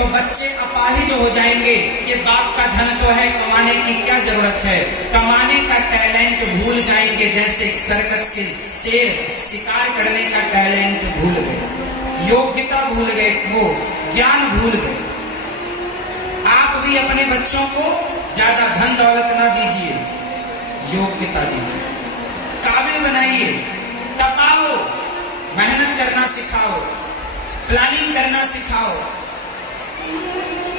तो बच्चे अपाहिज हो जाएंगे कि बाप का धन तो है, कमाने की क्या जरूरत है। कमाने का टैलेंट भूल जाएंगे, जैसे एक सर्कस के शेर शिकार करने का टैलेंट भूल गए, योग्यता भूल गए, वो ज्ञान भूल गए। आप भी अपने बच्चों को ज्यादा धन दौलत ना दीजिए, योग्यता दीजिए, काबिल बनाइए, तपाओ, मेहनत करना सिखाओ, प्लानिंग करना सिखाओ,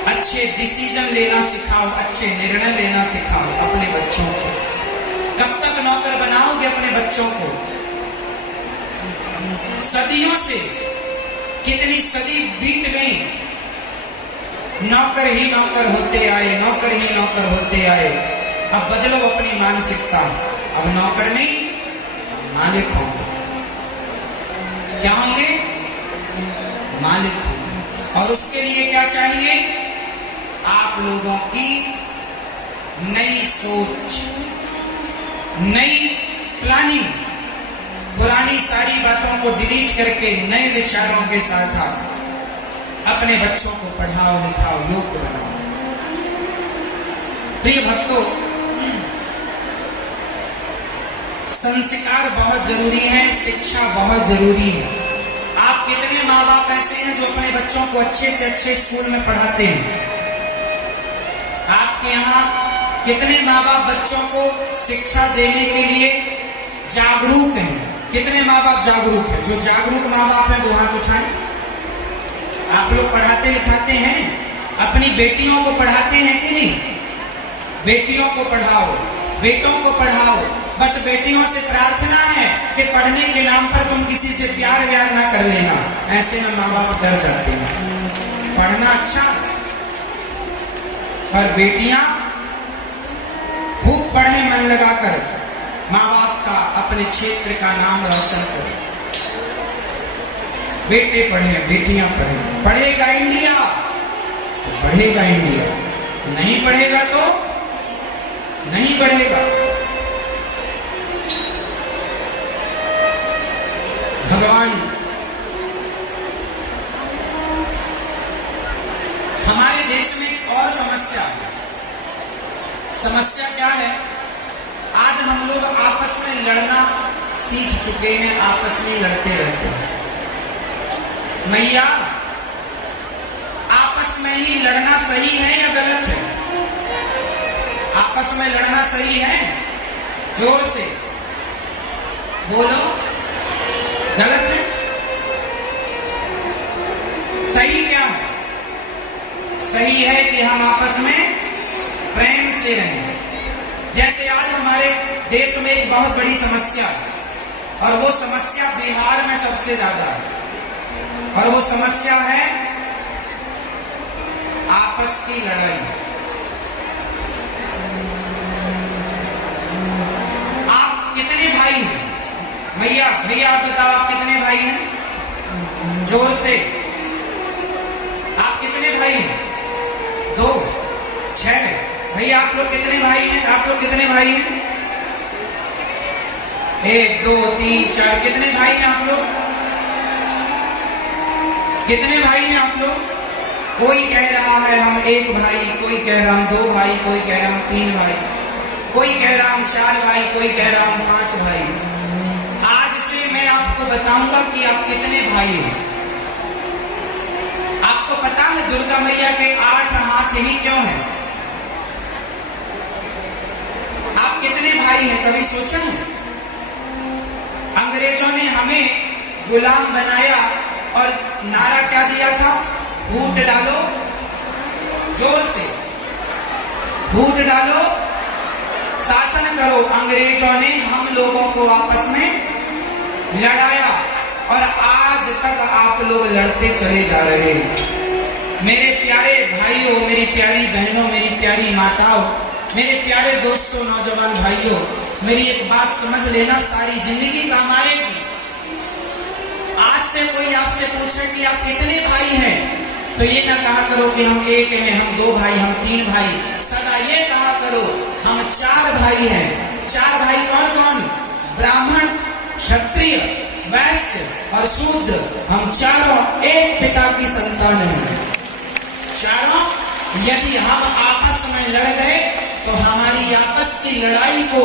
अच्छे डिसीजन लेना सिखाओ, अच्छे निर्णय लेना सिखाओ अपने बच्चों को। कब तक नौकर बनाओगे अपने बच्चों को? सदियों से कितनी सदी बीत गई, नौकर ही नौकर होते आए, नौकर ही नौकर होते आए। अब बदलो अपनी मानसिकता, अब नौकर नहीं मालिक होंगे। क्या होंगे? मालिक होंगे। और उसके लिए क्या चाहिए? आप लोगों की नई सोच, नई प्लानिंग, पुरानी सारी बातों को डिलीट करके नए विचारों के साथ अपने बच्चों को पढ़ाओ, लिखाओ, योग्य बनाओ। प्रिय भक्तों, संस्कार बहुत जरूरी है, शिक्षा बहुत जरूरी है। आप कितने माँ बाप ऐसे हैं जो अपने बच्चों को अच्छे से अच्छे स्कूल में पढ़ाते हैं? आपके यहाँ कितने माँ बाप बच्चों को शिक्षा देने के लिए जागरूक हैं? कितने माँ बाप जागरूक हैं? जो जागरूक माँ बाप हैं वो हाथ उठाएं। आप लोग पढ़ाते लिखाते हैं? अपनी बेटियों को पढ़ाते हैं कि नहीं? बेटियों को पढ़ाओ, बेटों को पढ़ाओ। बस बेटियों से प्रार्थना है कि पढ़ने के नाम पर तुम किसी से प्यार व्यार ना कर लेना। ऐसे में माँ बाप डर जाते हैं। पढ़ना अच्छा, पर बेटियां खूब पढ़े मन लगाकर, माँ बाप का, अपने क्षेत्र का नाम रोशन करें। बेटे पढ़े, बेटियां पढ़े। पढ़ेगा इंडिया तो बढ़ेगा इंडिया, नहीं पढ़ेगा तो नहीं बढ़ेगा। भगवान हमारे देश में एक और समस्या है। समस्या क्या है? आज हम लोग आपस में लड़ना सीख चुके हैं, आपस में लड़ते रहते हैं। मैया, आपस में ही लड़ना सही है या गलत है? आपस में लड़ना सही है? जोर से बोलो, गलत है? सही क्या है? सही है कि हम आपस में प्रेम से रहें। जैसे आज हमारे देश में एक बहुत बड़ी समस्या है, और वो समस्या बिहार में सबसे ज्यादा है, और वो समस्या है आपस की लड़ाई। आप कितने भाई हैं? भैया, भैया आप बताओ, आप कितने भाई हैं? जोर से। आप कितने भाई हैं? 2, 6। भैया आप लोग कितने भाई हैं? आप लोग कितने भाई हैं? 1, 2, 3, 4। कितने भाई हैं आप लोग? कितने भाई हैं आप लोग? कोई कह रहा है हम 1 भाई, कोई कह रहा हम 2 भाई, कोई कह रहा हम 3 भाई, कोई कह रहा हम 4 भाई, कोई कह रहा हम 5 भाई। आज से मैं आपको बताऊंगा कि आप कितने भाई हैं। आपको पता है दुर्गा मैया के 8 हाथ ही क्यों हैं? आप कितने भाई हैं, कभी सोचा है? अंग्रेजों ने हमें गुलाम बनाया और नारा क्या दिया था? फूट डालो, जोर से फूट डालो, शासन करो। अंग्रेजों ने हम लोगों को आपस में लड़ाया, और आज तक आप लोग लड़ते चले जा रहे हैं। मेरे प्यारे भाइयों, मेरी प्यारी बहनों, मेरी प्यारी माताओं, मेरे प्यारे दोस्तों, नौजवान भाइयों, मेरी एक बात समझ लेना, सारी जिंदगी काम आएगी। आज से कोई आपसे पूछे कि आप कितने भाई हैं, तो ये ना कहा करो कि हम 1 हैं, हम 2 भाई, हम 3 भाई। सदा ये कहा करो हम 4 भाई हैं। 4 भाई कौन कौन? ब्राह्मण, क्षत्रिय, वैश्य और शूद्र। हम चारों एक पिता की संतान हैं। यदि हम आपस में लड़ गए तो हमारी आपस की लड़ाई को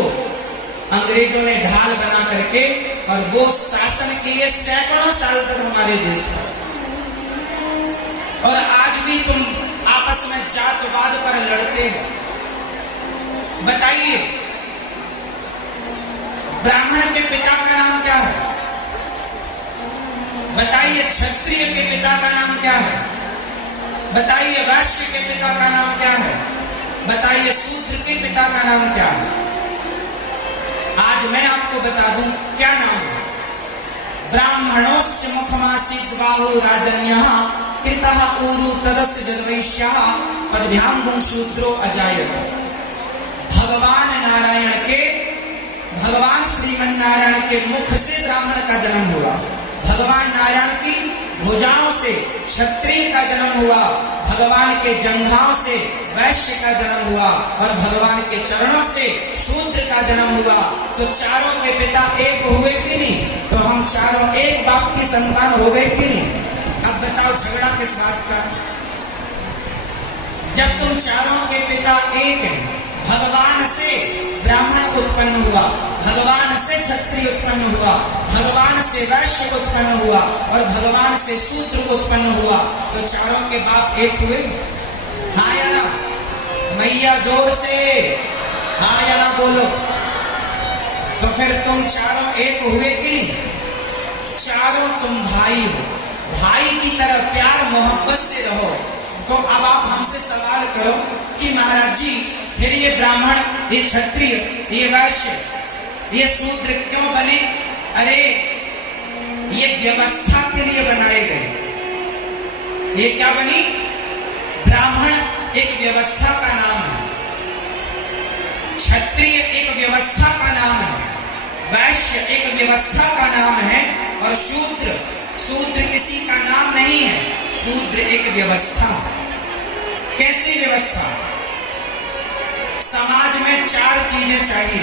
अंग्रेजों ने ढाल बना करके और वो शासन किए सैकड़ों साल तक हमारे देश में। और आज भी तुम आपस में जातवाद पर लड़ते हो। बताइए, ब्राह्मण के पिता का नाम क्या है? बताइए, क्षत्रिय के पिता का नाम क्या है? बताइए, वैश्य के पिता का नाम क्या है? बताइए, शूद्र के पिता का नाम क्या है? आज मैं आपको बता दूं क्या नाम है। ब्राह्मणोस्य मुखमासीत् बाहो राजन्यः कृतः ऊरु तदस्य जदवैश्यः पदभ्यां शूद्रो अजायत। भगवान नारायण के, भगवान श्रीमन नारायण के मुख से ब्राह्मण का जन्म हुआ। भगवान नारायण की भुजाओं से क्षत्रिय का जन्म हुआ। भगवान के जंघाओं से वैश्य का जन्म हुआ और भगवान के चरणों से शूद्र का जन्म हुआ। तो चारों के पिता एक हुए कि नहीं? तो हम चारों एक बाप की संतान हो गए कि नहीं? अब बताओ, झगड़ा किस बात का? जब तुम चारों के पिता एक हैं, भगवान से ब्राह्मण उत्पन्न हुआ, भगवान से क्षत्रिय उत्पन्न हुआ, भगवान से वैश्य उत्पन्न हुआ और भगवान से शूद्र उत्पन्न हुआ, तो चारों के बाप एक हुए? हाँ या ना? मैया जोर से हाँ या ना बोलो। तो फिर तुम चारों एक हुए कि नहीं? चारों तुम भाई हो। भाई की तरह प्यार मोहब्बत से रहो। तो अब आप हमसे सवाल करो कि महाराज जी, फिर ये ब्राह्मण, ये क्षत्रिय, ये वैश्य, ये शूद्र क्यों बने? अरे ये व्यवस्था के लिए बनाए गए। ये क्या बनी? ब्राह्मण एक व्यवस्था का नाम है, क्षत्रिय एक व्यवस्था का नाम है, वैश्य एक व्यवस्था का नाम है और शूद्र, शूद्र किसी का नाम नहीं है, शूद्र एक व्यवस्था है। कैसी व्यवस्था? समाज में चार चीजें चाहिए।